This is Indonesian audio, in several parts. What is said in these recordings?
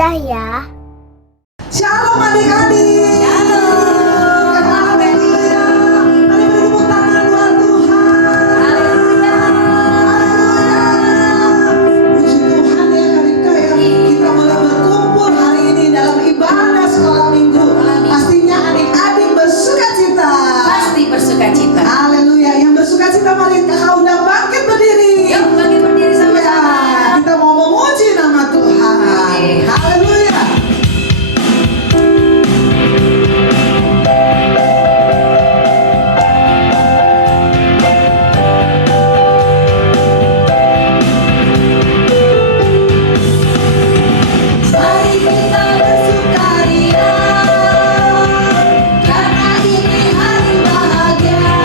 ibadah ya. Shalom adik-adik. Shalom. Haleluya. Mari bertepuk tangan buat Tuhan. Haleluya. Puji Tuhan ya Karika ya. Kita boleh berkumpul hari ini dalam ibadah sekolah minggu. Pastinya adik-adik bersukacita. Pasti bersukacita. Haleluya. Yang bersukacita mari kakak undang bangkit berdiri. Yuk bangkit berdiri sama-sama. Ya, kita mau memuji nama Tuhan. Haleluya. Mari kita bersukaria, karena ini hari bahagia.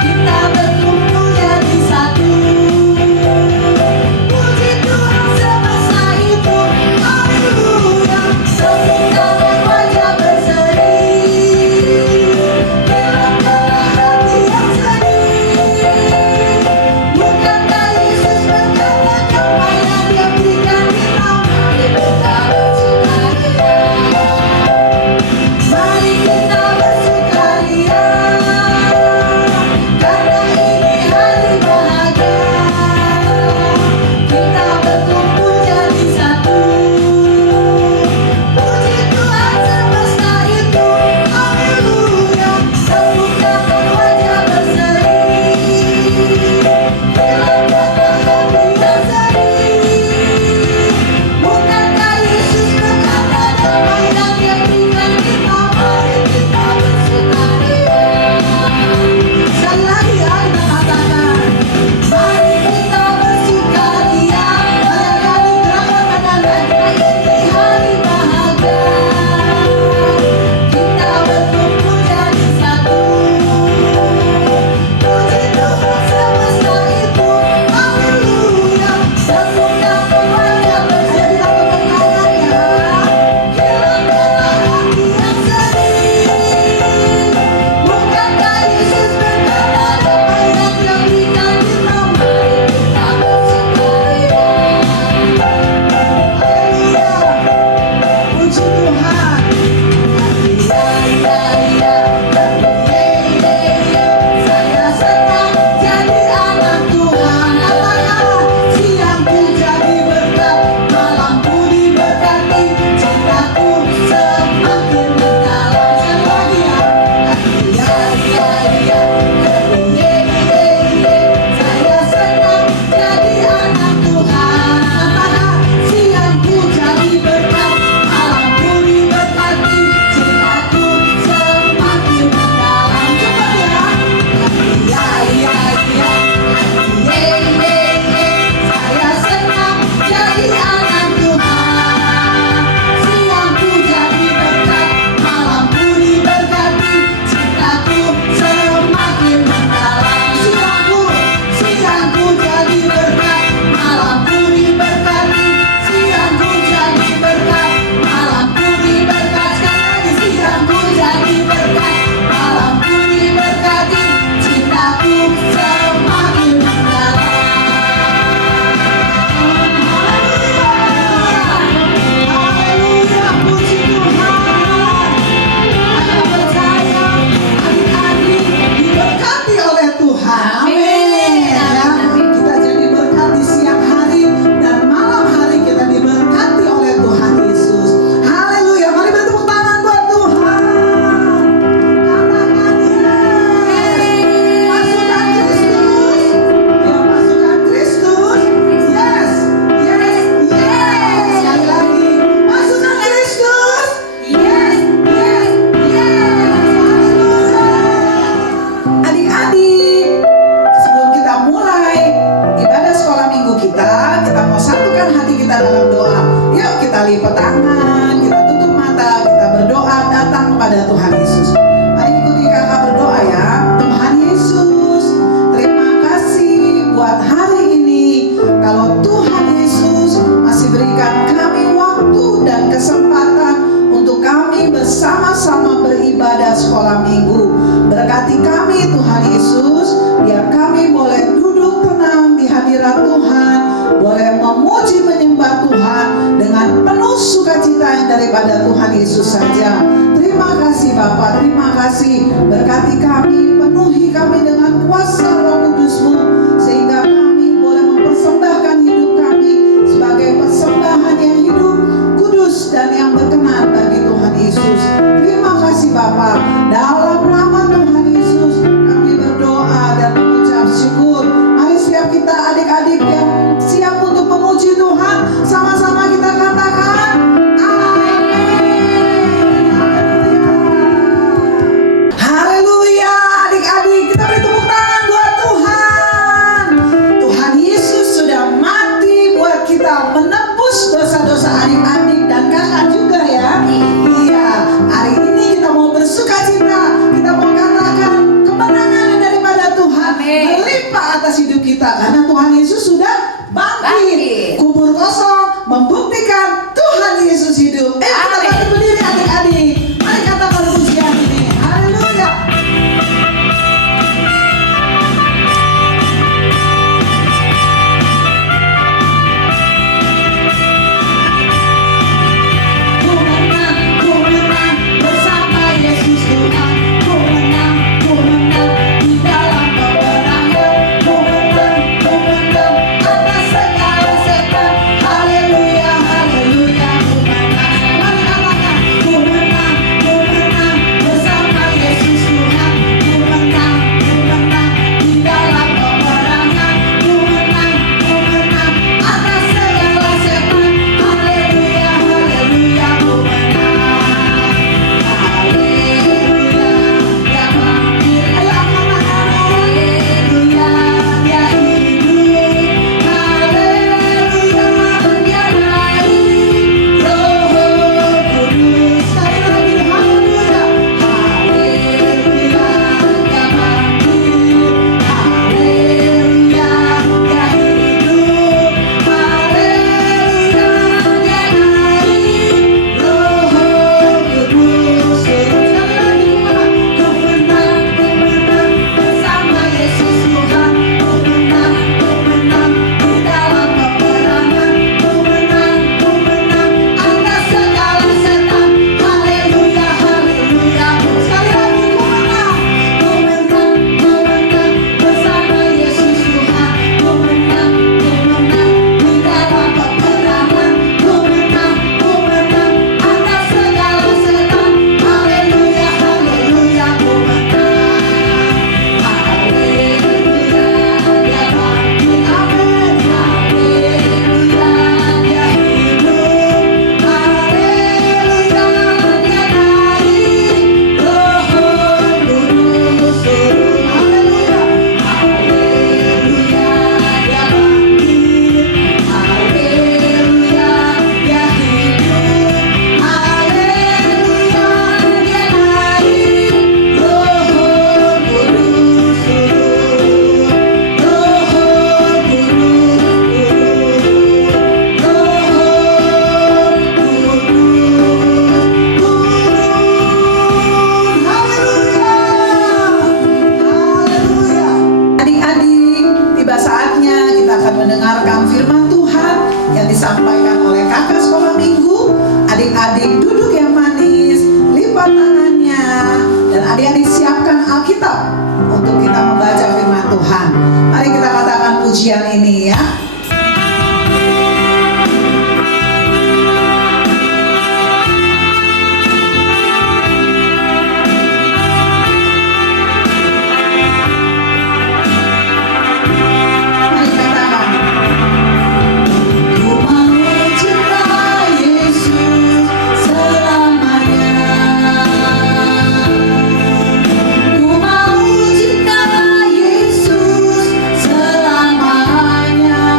Kita berkumpul jadi satu. Puji Tuhan semesta itu, haleluya. Tepuk tangan wajah berseri, hilangkanlah hati yang sedih. Bukankah Yesus berkata damai yang Dia berikan kita? Mari kita bersukaria. Mari kita bersukaria, karena ini hari bahagia. Kita berkumpul jadi satu. Puji Tuhan semesta itu, haleluya. Tepuk tangan wajah berseri, hilangkanlah hati yang sedih. Bukankah Yesus berkata damai yang Dia berikan kita? Mari kita bersukaria. Sekali lagi ya kita katakan. Mari kita bersukaria, Adik-adik gerakan tangan. ini hari bahagia. Kita berkumpul jadi satu. Puji Tuhan semesta itu, haleluya. Tepuk tangan wajah berseri, hilangkanlah hati yang sedih. Bukankah Yesus berkata damai yang Dia berikan kita? Mari kita bersukaria. Haleluya. Puji Tuhan. Saya senang jadi anak Tuhan. Siangku jadi berkat, Malamku diberkati, cintaku semakin mendalam. sekali lagi ya. Saya senang jadi anak Tuhan. Siangku jadi berkat, Malamku diberkati, cintaku semakin mendalam. coba ya. Saya senang jadi anak Tuhan. Siangku jadi berkat, malamku diberkati, cintaku semakin mendalam. Siangku jadi berkat, malamku diberkati, siangku jadi berkat, malamku diberkati. Sekali lagi, siangku jadi berkat, malamku diberkati, cintaku semakin mendalam. Haleluya, puji Tuhan. Aku percaya adik-adik diberkati oleh Tuhan. Amin. Ya, kita jadi berkat di siang hari dan malam hari kita diberkati oleh Tuhan Yesus. Haleluya, mari bertepuk tangan buat Tuhan. Katakan yes. Pasukan Kristus. Ya, pasukan Kristus. Yes, yes, yes. Sekali lagi, pasukan Kristus. Yes, yes, yes. Adik-adik, sebelum kita mulai ibadah sekolah minggu kita mau satukan hati kita dalam doa. Yuk kita lipat tangan, kita tutup mata, kita berdoa datang kepada Tuhan Yesus. Mari ikuti kakak berdoa ya. Tuhan Yesus, terima kasih buat hari ini. Kalau Tuhan Yesus masih berikan kami waktu dan kesempatan untuk kami bersama-sama beribadah sekolah minggu. Berkati kami Tuhan Yesus, biar kami boleh duduk tenang di hadirat Tuhan boleh memuji menyembah Tuhan dengan penuh sukacita yang daripada Tuhan Yesus saja. Terima kasih Bapa, terima kasih. Berkati kami, penuhi kami dengan kuasa Roh Kudus-Mu, sehingga kami boleh mempersembahkan hidup kami sebagai persembahan yang hidup, kudus, dan yang berkenan bagi Tuhan Yesus. Terima kasih Bapa. Dalam nama Tuhan Yesus kami berdoa dan mengucap syukur. Mari setiap kita adik-adik yang siap untuk memuji Tuhan, sama-sama kita katakan haleluya. Adik-adik, kita beri tepuk tangan buat Tuhan. Tuhan Yesus sudah mati buat kita, menebus dosa-dosa adik-adik dan kakak juga ya. Iya, hari ini kita mau bersukacita, kita mau katakan kemenangan daripada Tuhan melimpah atas hidup kita, karena Tuhan Yesus sudah bangkit. Kubur kosong membuktikan Tuhan Yesus hidup. Kita balik berdiri adik-adik. Mari katakan pujian ini. Haleluya. Ku menang bersama Yesus Tuhan. Ku menang di dalam peperangan. Ku menang atas segala setan. Haleluya, haleluya, ku menang. Mari katakan, ku menang bersama Yesus Tuhan. Ku menang di dalam peperangan. Ku menang atas segala setan. Haleluya, haleluya, ku menang. Haleluya, ya bangkit. Ayo angkat tangan. Haleluya, ya hidup. Haleluya, ya naik. Roh Kudus. Sekali lagi, haleluya. Haleluya, ya bangkit. Haleluya, ya hidup. Haleluya, ya naik. Roh Kudus. Sekali lagi, ku menang bersama Yesus Tuhan. Ku menang di dalam peperangan. Ku menang atas segala setan. Haleluya, haleluya. Sekali lagi, ku menang bersama Yesus Tuhan. Ku menang di dalam peperangan. Ku menang atas segala setan. Haleluya, haleluya, ku menang. Haleluya, ya bangkit. Amin. Haleluya, ya hidup. Haleluya, ya naik. Roh Kudus turun. Haleluya, haleluya, ya bangkit. Haleluya, ya hidup. Haleluya, ya naik. Roh Kudus turun. Roh Kudus turun. Haleluya, haleluya. Adik-adik, tiba saatnya kita akan mendengarkan firman Tuhan yang disampaikan oleh kakak sekolah minggu. Adik-adik duduk yang manis, lipat tangannya, dan adik-adik siapkan Alkitab untuk kita membaca firman Tuhan. Mari kita katakan pujian ini ya. Mari katakan. Ku mau cinta Yesus selamanya. Ku mau cinta Yesus selamanya.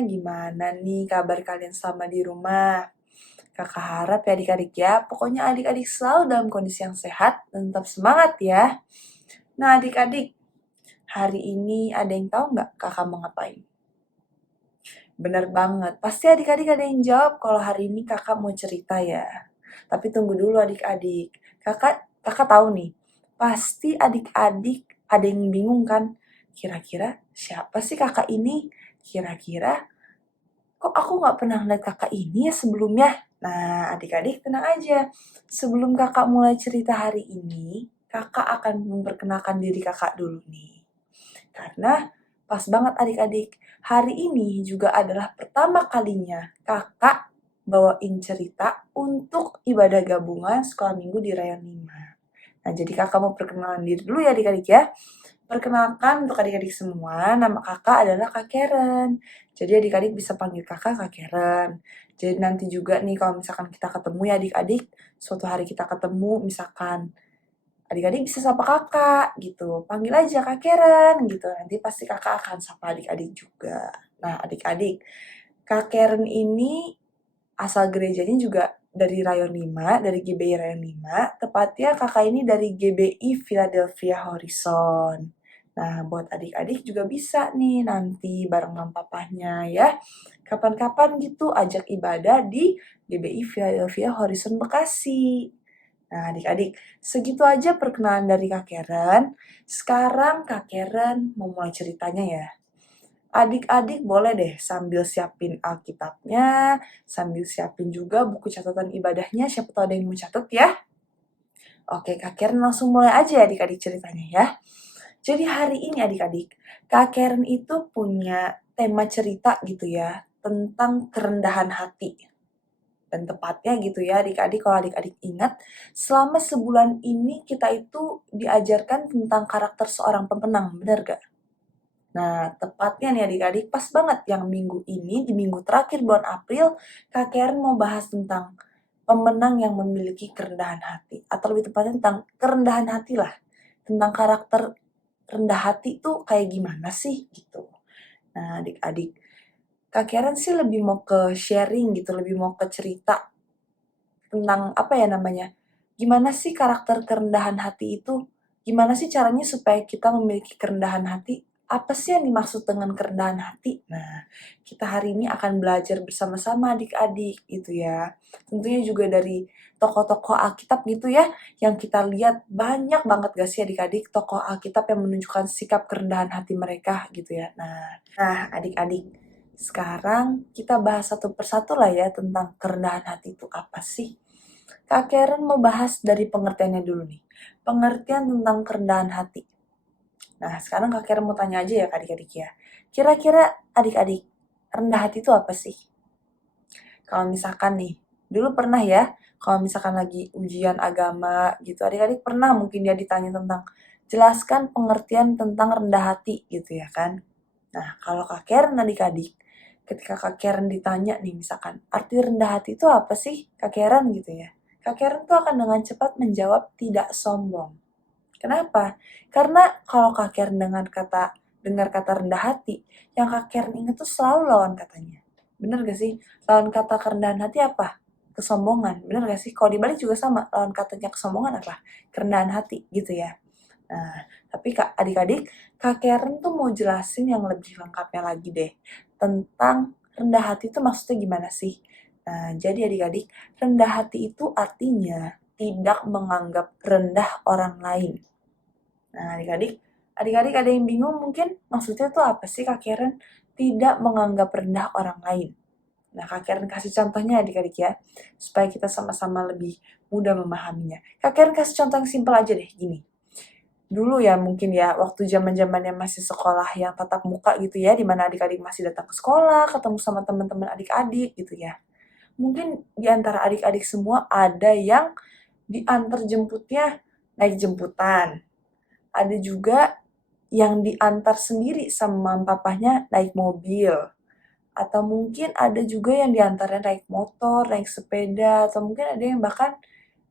Gimana nih kabar kalian selama di rumah? Kakak harap ya adik-adik ya, pokoknya adik-adik selalu dalam kondisi yang sehat dan tetap semangat ya. Nah adik-adik, hari ini ada yang tahu nggak kakak mau ngapain? Bener banget, pasti adik-adik ada yang jawab kalau hari ini kakak mau cerita ya. Tapi tunggu dulu adik-adik, kakak tahu nih, pasti adik-adik ada yang bingung kan? Kira-kira siapa sih kakak ini? Kira-kira kok aku nggak pernah lihat kakak ini ya sebelumnya? Nah, adik-adik tenang aja. Sebelum kakak mulai cerita hari ini, kakak akan memperkenalkan diri kakak dulu nih. Karena pas banget adik-adik, hari ini juga adalah pertama kalinya kakak bawain cerita untuk ibadah gabungan sekolah minggu di Rayon 5. Nah, jadi kakak mau perkenalan diri dulu ya adik-adik ya. Perkenalkan untuk adik-adik semua, nama kakak adalah Kak Karen. Jadi adik-adik bisa panggil kakak Kak Karen. Jadi nanti juga nih kalau misalkan kita ketemu ya adik-adik, suatu hari kita ketemu misalkan adik-adik bisa sapa kakak gitu. Panggil aja Kak Karen gitu. Nanti pasti kakak akan sapa adik-adik juga. Nah adik-adik, Kak Karen ini asal gerejanya juga dari Rayon 5, dari GBI Rayon 5, tepatnya kakak ini dari GBI Philadelphia Horizon. Nah, buat adik-adik juga bisa nih nanti bareng mama papahnya ya. Kapan-kapan gitu ajak ibadah di GBI Philadelphia Horizon Bekasi. Nah, adik-adik, segitu aja perkenalan dari Kak Karen. Sekarang Kak Karen mau mulai ceritanya ya. Adik-adik boleh deh sambil siapin Alkitabnya, sambil siapin juga buku catatan ibadahnya, siapa tahu ada yang mau catat ya. Oke, Kak Karen langsung mulai aja ya adik-adik ceritanya ya. Jadi hari ini adik-adik, Kak Karen itu punya tema cerita gitu ya, tentang kerendahan hati. Dan tepatnya gitu ya adik-adik, kalau adik-adik ingat, selama sebulan ini kita itu diajarkan tentang karakter seorang pemenang, benar gak? Nah, tepatnya nih adik-adik, pas banget yang minggu ini, di minggu terakhir bulan April, Kak Karen mau bahas tentang pemenang yang memiliki kerendahan hati. Atau lebih tepatnya tentang kerendahan hati lah. Tentang karakter rendah hati tuh kayak gimana sih gitu. Nah adik-adik, Kak Karen sih lebih mau ke sharing gitu, lebih mau ke cerita tentang apa ya namanya, gimana sih karakter kerendahan hati itu, gimana sih caranya supaya kita memiliki kerendahan hati, apa sih yang dimaksud dengan kerendahan hati? Nah, kita hari ini akan belajar bersama-sama adik-adik gitu ya. Tentunya juga dari tokoh-tokoh Alkitab gitu ya, yang kita lihat banyak banget gak sih adik-adik tokoh Alkitab yang menunjukkan sikap kerendahan hati mereka gitu ya. Nah adik-adik, sekarang kita bahas satu persatu lah ya tentang kerendahan hati itu apa sih. Kak Karen mau bahas dari pengertiannya dulu nih. Pengertian tentang kerendahan hati. Nah, sekarang Kak Karen mau tanya aja ya ke adik-adik ya. Kira-kira adik-adik, rendah hati itu apa sih? Kalau misalkan nih, dulu pernah ya, kalau misalkan lagi ujian agama gitu, adik-adik pernah mungkin dia ditanya tentang jelaskan pengertian tentang rendah hati gitu ya kan. Nah, kalau Kak Karen adik-adik, ketika Kak Karen ditanya nih misalkan, arti rendah hati itu apa sih Kak Karen gitu ya. Kak Karen tuh akan dengan cepat menjawab tidak sombong. Kenapa? Karena kalau Kak Karen dengar kata rendah hati, yang Kak Karen ingat tuh selalu lawan katanya. Bener gak sih? Lawan kata kerendahan hati apa? Kesombongan. Bener gak sih? Kalau dibalik juga sama. Lawan katanya kesombongan apa? Kerendahan hati gitu ya. Nah, tapi adik-adik, Kak Karen tuh mau jelasin yang lebih lengkapnya lagi deh. Tentang rendah hati itu maksudnya gimana sih? Nah, jadi adik-adik, rendah hati itu artinya tidak menganggap rendah orang lain. Nah, adik-adik ada yang bingung mungkin maksudnya tuh apa sih Kak Karen tidak menganggap rendah orang lain. Nah, Kak Karen kasih contohnya adik-adik ya, supaya kita sama-sama lebih mudah memahaminya. Kak Karen kasih contoh yang simpel aja deh, gini. Dulu ya mungkin ya, waktu zaman-zamannya masih sekolah yang tatap muka gitu ya, di mana adik-adik masih datang ke sekolah, ketemu sama teman-teman adik-adik gitu ya. Mungkin di antara adik-adik semua ada yang diantar jemputnya naik jemputan. Ada juga yang diantar sendiri sama papahnya naik mobil. Atau mungkin ada juga yang diantarnya naik motor, naik sepeda, atau mungkin ada yang bahkan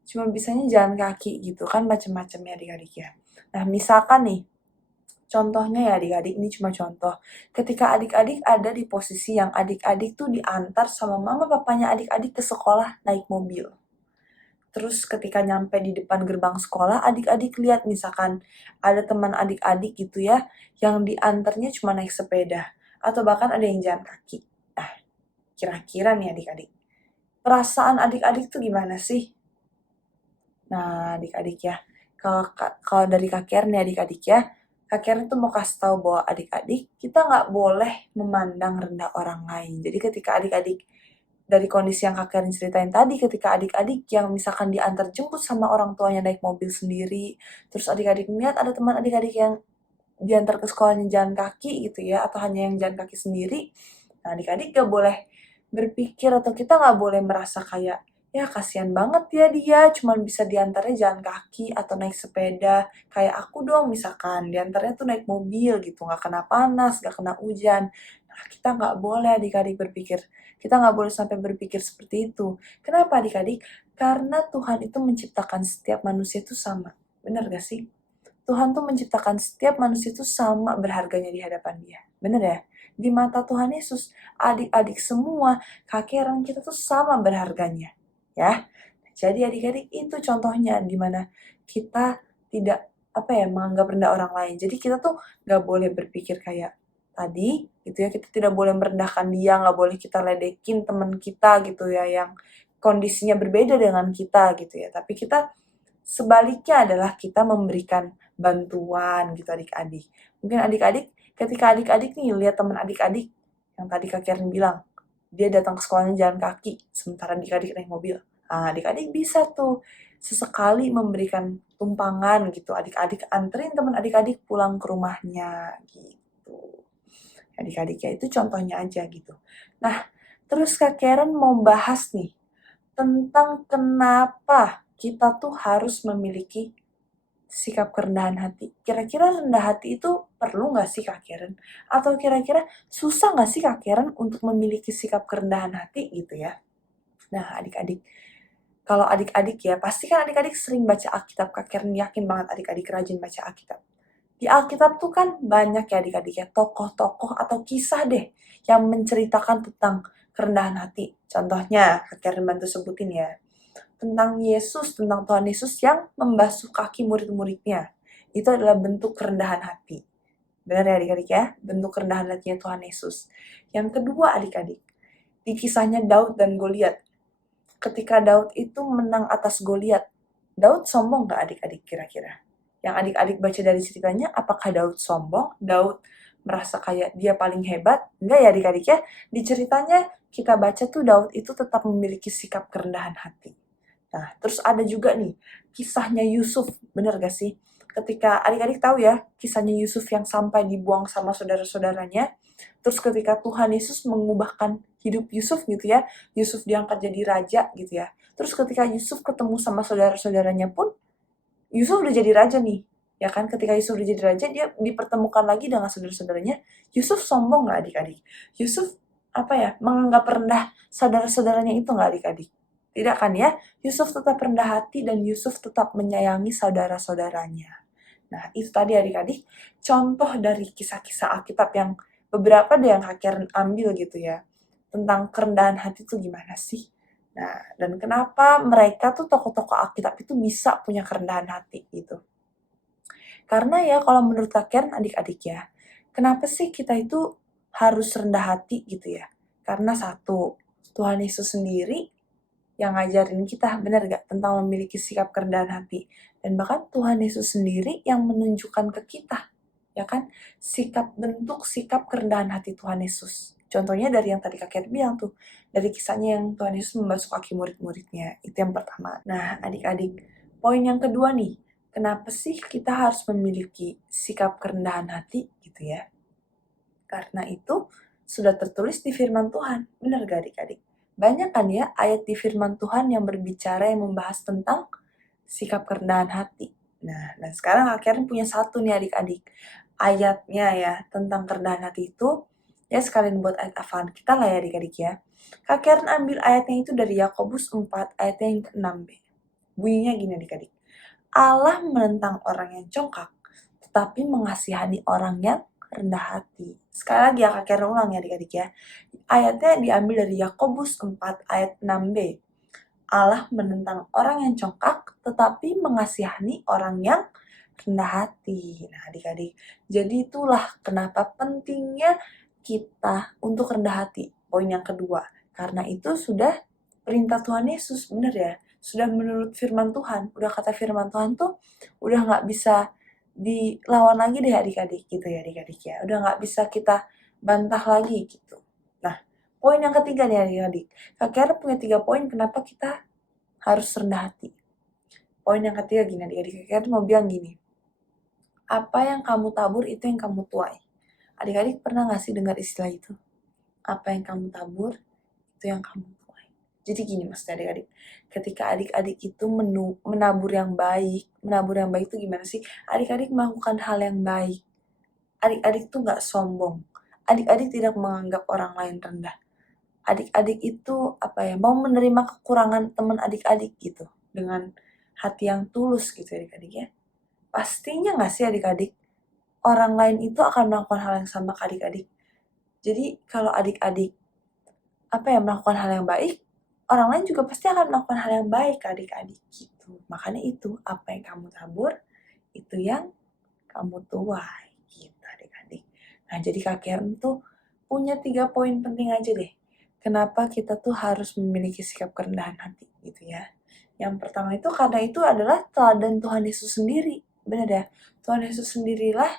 cuma bisanya jalan kaki gitu kan, macam-macam ya adik-adik ya. Nah misalkan nih, Contohnya ya adik-adik, ini cuma contoh. Ketika adik-adik ada di posisi yang adik-adik tuh diantar sama mama papanya adik-adik ke sekolah naik mobil. Terus ketika nyampe di depan gerbang sekolah, adik-adik lihat misalkan ada teman adik-adik gitu ya, yang diantarnya cuma naik sepeda. Atau bahkan ada yang jalan kaki. Nah, kira-kira nih adik-adik, perasaan adik-adik tuh gimana sih? Nah, adik-adik ya, kalau dari Kak Karen nih adik-adik ya, Kak Karen tuh mau kasih tahu bahwa adik-adik, kita nggak boleh memandang rendah orang lain. Jadi ketika adik-adik dari kondisi yang Kak Karen ceritain tadi, ketika adik-adik yang misalkan diantar jemput sama orang tuanya naik mobil sendiri, terus adik-adik melihat ada teman adik-adik yang diantar ke sekolahnya jalan kaki gitu ya, atau hanya yang jalan kaki sendiri, nah adik-adik gak boleh berpikir atau kita nggak boleh merasa kayak, ya kasihan banget ya dia cuman bisa diantarnya jalan kaki atau naik sepeda, kayak aku dong misalkan diantarnya tuh naik mobil gitu, nggak kena panas, nggak kena hujan. Nah, kita nggak boleh adik-adik berpikir, kita nggak boleh sampai berpikir seperti itu. Kenapa adik-adik? Karena Tuhan itu menciptakan setiap manusia itu sama. Bener gak sih? Tuhan tuh menciptakan setiap manusia itu sama berharganya di hadapan Dia. Bener ya? Di mata Tuhan Yesus, adik-adik semua, kakek kita tuh sama berharganya. Ya. Jadi adik-adik itu contohnya di mana kita tidak menganggap rendah orang lain. Jadi kita tuh nggak boleh berpikir kayak tadi gitu ya, kita tidak boleh merendahkan dia, nggak boleh kita ledekin teman kita gitu ya yang kondisinya berbeda dengan kita gitu ya. Tapi kita sebaliknya adalah kita memberikan bantuan gitu adik-adik. Mungkin adik-adik, ketika adik-adik nih lihat teman adik-adik yang tadi Kak Karen bilang, dia datang ke sekolahnya jalan kaki, sementara adik-adik naik mobil. Nah, adik-adik bisa tuh sesekali memberikan tumpangan gitu. Adik-adik anterin teman adik-adik pulang ke rumahnya gitu. Adik-adik ya itu contohnya aja gitu. Nah, terus Kak Karen mau bahas nih tentang kenapa kita tuh harus memiliki sikap kerendahan hati. Kira-kira rendah hati itu perlu nggak sih Kak Karen? Atau kira-kira susah nggak sih Kak Karen untuk memiliki sikap kerendahan hati gitu ya? Nah adik-adik, kalau adik-adik ya, pasti kan adik-adik sering baca Alkitab. Kak Karen yakin banget adik-adik rajin baca Alkitab. Di Alkitab tuh kan banyak ya adik-adik ya, tokoh-tokoh atau kisah deh yang menceritakan tentang kerendahan hati. Contohnya, Kak Karen bantu sebutin ya. Tentang Yesus, tentang Tuhan Yesus yang membasuh kaki murid-muridnya. Itu adalah bentuk kerendahan hati. Benar ya adik-adik ya? Bentuk kerendahan hatinya Tuhan Yesus. Yang kedua adik-adik, di kisahnya Daud dan Goliat. Ketika Daud itu menang atas Goliat, Daud sombong nggak adik-adik kira-kira? Yang adik-adik baca dari ceritanya, apakah Daud sombong? Daud merasa kayak dia paling hebat? Enggak ya adik-adik ya? Di ceritanya kita baca tuh Daud itu tetap memiliki sikap kerendahan hati. Nah, terus ada juga nih, kisahnya Yusuf, bener gak sih? Ketika adik-adik tahu ya, kisahnya Yusuf yang sampai dibuang sama saudara-saudaranya, terus ketika Tuhan Yesus mengubahkan hidup Yusuf gitu ya, Yusuf diangkat jadi raja gitu ya. Terus ketika Yusuf ketemu sama saudara-saudaranya pun, Yusuf udah jadi raja nih. Ya kan, ketika Yusuf udah jadi raja, dia dipertemukan lagi dengan saudara-saudaranya. Yusuf sombong gak adik-adik? Yusuf menganggap rendah saudara-saudaranya itu gak adik-adik? Tidak kan ya? Yusuf tetap rendah hati dan Yusuf tetap menyayangi saudara-saudaranya. Nah, itu tadi adik-adik contoh dari kisah-kisah Alkitab yang beberapa deh yang Kak Karen ambil gitu ya. Tentang kerendahan hati itu gimana sih? Nah, dan kenapa mereka tuh tokoh-tokoh Alkitab itu bisa punya kerendahan hati gitu. Karena ya kalau menurut Kak Karen adik-adik ya, kenapa sih kita itu harus rendah hati gitu ya? Karena satu, Tuhan Yesus sendiri yang ngajarin kita, benar gak? Tentang memiliki sikap kerendahan hati. Dan bahkan Tuhan Yesus sendiri yang menunjukkan ke kita, ya kan? Bentuk sikap kerendahan hati Tuhan Yesus. Contohnya dari yang tadi Kak bilang tuh, dari kisahnya yang Tuhan Yesus membasuh kaki murid-muridnya. Itu yang pertama. Nah, adik-adik, poin yang kedua nih, kenapa sih kita harus memiliki sikap kerendahan hati gitu ya? Karena itu sudah tertulis di firman Tuhan. Benar gak adik-adik? Banyak kan ya ayat di firman Tuhan yang berbicara yang membahas tentang sikap kerendahan hati. Nah, dan sekarang Kak Karen punya satu nih adik-adik. Ayatnya ya tentang kerendahan hati itu, ya sekalian buat ayat hafalan kita lah ya adik-adik ya. Kak Karen ambil ayatnya itu dari Yakobus 4 ayatnya yang ke-6b. Bunyinya gini adik-adik. Allah menentang orang yang congkak, tetapi mengasihani orang yang rendah hati. Sekali lagi ya, Kak Karen ulang ya adik-adik ya. Ayatnya diambil dari Yakobus 4 ayat 6b. Allah menentang orang yang congkak, tetapi mengasihani orang yang rendah hati. Nah adik-adik, jadi itulah kenapa pentingnya kita untuk rendah hati. Poin yang kedua, karena itu sudah perintah Tuhan Yesus, bener ya? Sudah menurut firman Tuhan, udah kata firman Tuhan tuh udah nggak bisa dilawan lagi deh adik-adik gitu ya adik-adik ya. Udah nggak bisa kita bantah lagi gitu. Nah, poin yang ketiga nih adik-adik. Kak Karen punya 3 poin kenapa kita harus rendah hati. Poin yang ketiga gini adik-adik, Kak Karen mau bilang gini. Apa yang kamu tabur itu yang kamu tuai. Adik-adik pernah gak sih dengar istilah itu? Apa yang kamu tabur itu yang kamu tuai. Jadi gini maksudnya adik-adik. Ketika adik-adik itu menabur yang baik itu gimana sih? Adik-adik melakukan hal yang baik. Adik-adik tuh gak sombong. Adik-adik tidak menganggap orang lain rendah. Adik-adik itu mau menerima kekurangan teman adik-adik gitu. Dengan hati yang tulus gitu adik-adik ya. Pastinya gak sih adik-adik? Orang lain itu akan melakukan hal yang sama ke adik-adik. Jadi kalau adik-adik melakukan hal yang baik, orang lain juga pasti akan melakukan hal yang baik ke adik-adik gitu. Makanya itu, apa yang kamu tabur, itu yang kamu tuai gitu adik-adik. Nah jadi Kak Karen tuh punya 3 poin penting aja deh. Kenapa kita tuh harus memiliki sikap kerendahan hati gitu ya. Yang pertama itu karena itu adalah teladan Tuhan Yesus sendiri. Benar ya? Tuhan Yesus sendirilah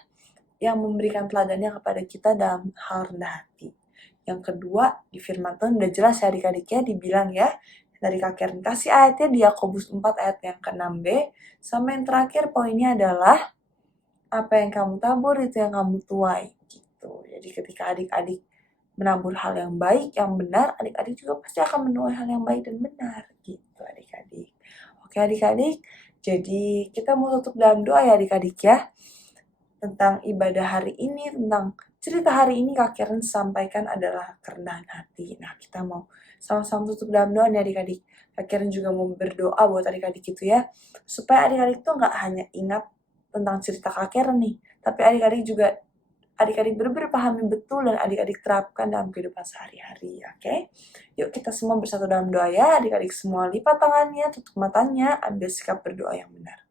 yang memberikan teladannya kepada kita dalam hal rendah hati. Yang kedua, di firman Tuhan udah jelas ya adik-adiknya dibilang ya, dari Kak Karen kasih ayatnya di Yakobus 4 ayat yang ke-6b, sama yang terakhir poinnya adalah, apa yang kamu tabur itu yang kamu tuai. Gitu. Jadi ketika adik-adik menabur hal yang baik, yang benar, adik-adik juga pasti akan menuai hal yang baik dan benar. Gitu adik-adik. Oke adik-adik, jadi kita mau tutup dalam doa ya adik-adik ya. Tentang ibadah hari ini, tentang cerita hari ini Kak Karen sampaikan adalah kerendahan hati. Nah kita mau sama-sama tutup dalam doa nih adik-adik. Kak Karen juga mau berdoa buat adik-adik gitu ya. Supaya adik-adik tuh gak hanya ingat tentang cerita Kak Karen nih. Tapi adik-adik benar-benar pahami betul dan adik-adik terapkan dalam kehidupan sehari-hari. Oke? Yuk kita semua bersatu dalam doa ya. Adik-adik semua lipat tangannya, tutup matanya, ambil sikap berdoa yang benar.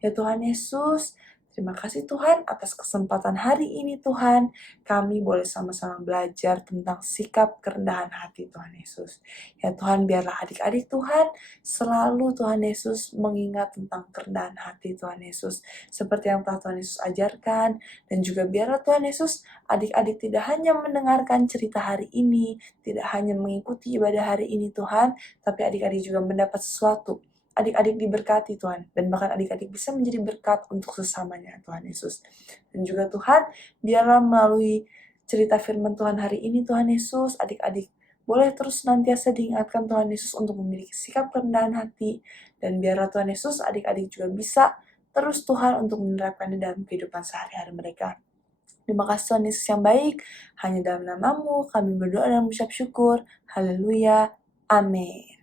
Ya Tuhan Yesus, terima kasih Tuhan atas kesempatan hari ini Tuhan. Kami boleh sama-sama belajar tentang sikap kerendahan hati Tuhan Yesus. Ya Tuhan biarlah adik-adik Tuhan selalu Tuhan Yesus mengingat tentang kerendahan hati Tuhan Yesus. Seperti yang telah Tuhan Yesus ajarkan. Dan juga biarlah Tuhan Yesus adik-adik tidak hanya mendengarkan cerita hari ini. Tidak hanya mengikuti ibadah hari ini Tuhan. Tapi adik-adik juga mendapat sesuatu. Adik-adik diberkati Tuhan, dan bahkan adik-adik bisa menjadi berkat untuk sesamanya Tuhan Yesus. Dan juga Tuhan, biarlah melalui cerita firman Tuhan hari ini Tuhan Yesus, adik-adik boleh terus nantiasa diingatkan Tuhan Yesus untuk memiliki sikap kerendahan hati, dan biarlah Tuhan Yesus adik-adik juga bisa terus Tuhan untuk menerapkannya dalam kehidupan sehari-hari mereka. Terima kasih Tuhan Yesus yang baik, hanya dalam nama-Mu kami berdoa dan mengucap syukur. Haleluya, amin.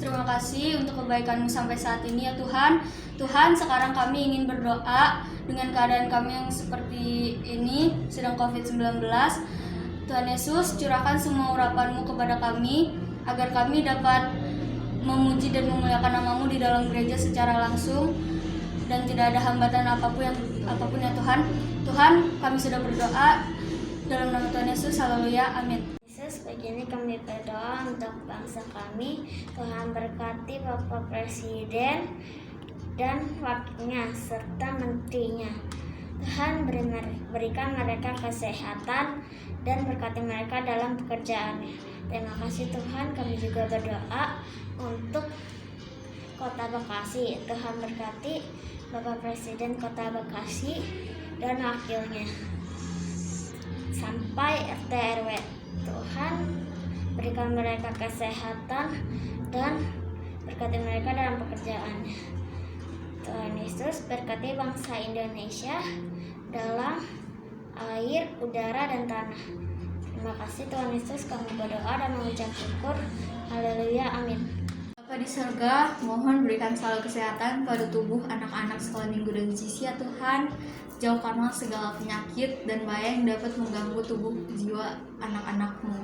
Terima kasih untuk kebaikan-Mu sampai saat ini ya Tuhan. Tuhan, sekarang kami ingin berdoa dengan keadaan kami yang seperti ini, sedang COVID-19. Tuhan Yesus, curahkan semua urapan-Mu kepada kami, agar kami dapat memuji dan memuliakan nama-Mu di dalam gereja secara langsung, dan tidak ada hambatan apapun ya Tuhan. Tuhan, kami sudah berdoa dalam nama Tuhan Yesus, haleluya, amin. Begini kami berdoa untuk bangsa kami. Tuhan berkati Bapak Presiden dan wakilnya serta menterinya. Tuhan berikan mereka kesehatan dan berkati mereka dalam pekerjaannya. Terima kasih Tuhan. Kami juga berdoa untuk Kota Bekasi. Tuhan berkati Bapak Presiden Kota Bekasi dan wakilnya sampai RT RW. Tuhan berikan mereka kesehatan dan berkati mereka dalam pekerjaannya. Tuhan Yesus berkati bangsa Indonesia dalam air, udara, dan tanah. Terima kasih Tuhan Yesus, kami berdoa dan mengucap syukur. Haleluya, amin. Bapa di surga, mohon berikan selalu kesehatan pada tubuh anak-anak sekolah minggu dan GC ya Tuhan. Jauhkanlah segala penyakit dan bahaya yang dapat mengganggu tubuh jiwa anak-anak-Mu.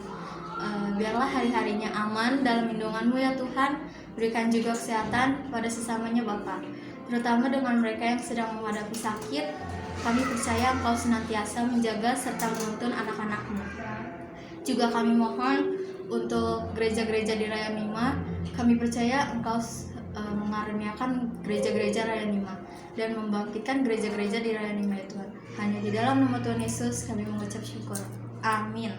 Biarlah hari-harinya aman dalam lindungan-Mu ya Tuhan. Berikan juga kesehatan pada sesamanya Bapa, terutama dengan mereka yang sedang menghadapi sakit. Kami percaya Engkau senantiasa menjaga serta menuntun anak-anak-Mu. Juga kami mohon untuk gereja-gereja di Raya Nima, kami percaya Engkau mengaruniakan gereja-gereja Raya Nima dan membangkitkan gereja-gereja di Raya Nima ya Tuhan. Hanya di dalam nama Tuhan Yesus kami mengucap syukur. Amin.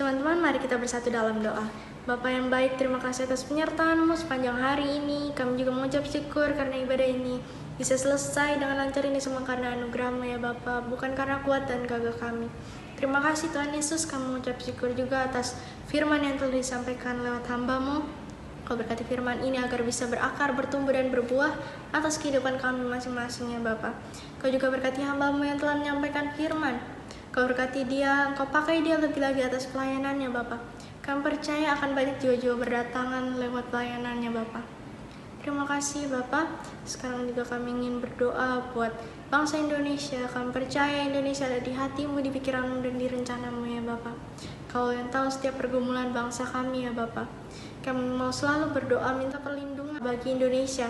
Teman-teman, mari kita bersatu dalam doa. Bapa yang baik, terima kasih atas penyertaan-Mu sepanjang hari ini. Kami juga mengucap syukur karena ibadah ini bisa selesai dengan lancar ini semua karena anugerah-Mu ya Bapa, bukan karena kuat dan gagah kami. Terima kasih Tuhan Yesus, kami mengucap syukur juga atas firman yang telah disampaikan lewat hamba-Mu. Kau berkati firman ini agar bisa berakar, bertumbuh dan berbuah atas kehidupan kami masing-masing ya Bapa. Kau juga berkati hamba-Mu yang telah menyampaikan firman. Kau berkati dia, Engkau pakai dia lebih lagi atas pelayanannya Bapa. Kami percaya akan banyak jiwa-jiwa berdatangan lewat pelayanannya Bapa. Terima kasih Bapa. Sekarang juga kami ingin berdoa buat bangsa Indonesia. Kami percaya Indonesia ada di hati-Mu, di pikiran-Mu, dan di rencana-Mu ya Bapa. Kau yang tahu setiap pergumulan bangsa kami ya Bapa. Kami mau selalu berdoa minta perlindungan bagi Indonesia.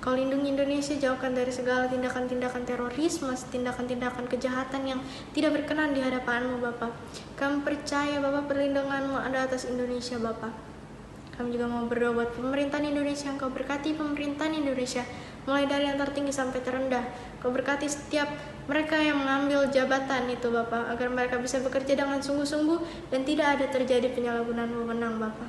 Kau lindungi Indonesia, jauhkan dari segala tindakan-tindakan terorisme, tindakan-tindakan kejahatan yang tidak berkenan di hadapan-Mu Bapa. Kami percaya Bapa perlindungan-Mu ada atas Indonesia Bapa. Kami juga mau berdoa buat pemerintahan Indonesia. Engkau berkati pemerintahan Indonesia mulai dari yang tertinggi sampai terendah. Kau berkati setiap mereka yang mengambil jabatan itu Bapa, agar mereka bisa bekerja dengan sungguh-sungguh dan tidak ada terjadi penyalahgunaan wewenang Bapa.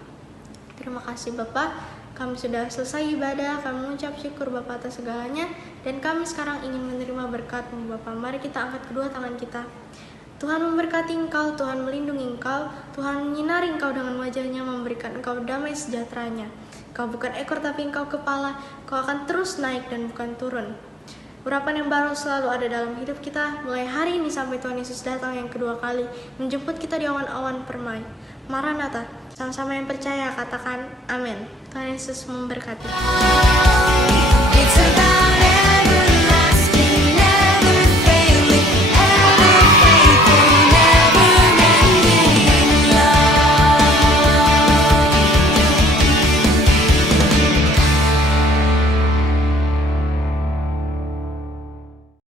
Terima kasih Bapa. Kami sudah selesai ibadah. Kami mengucap syukur Bapa atas segalanya, dan kami sekarang ingin menerima berkat-Mu Bapa. Mari kita angkat kedua tangan kita. Tuhan memberkati Engkau, Tuhan melindungi Engkau, Tuhan menyinari Engkau dengan wajah-Nya, memberikan Engkau damai sejahtera-Nya. Engkau bukan ekor tapi Engkau kepala, Engkau akan terus naik dan bukan turun. Urapan yang baru selalu ada dalam hidup kita, mulai hari ini sampai Tuhan Yesus datang yang kedua kali, menjemput kita di awan-awan permai. Maranatha, sama-sama yang percaya katakan amin. Tuhan Yesus memberkati.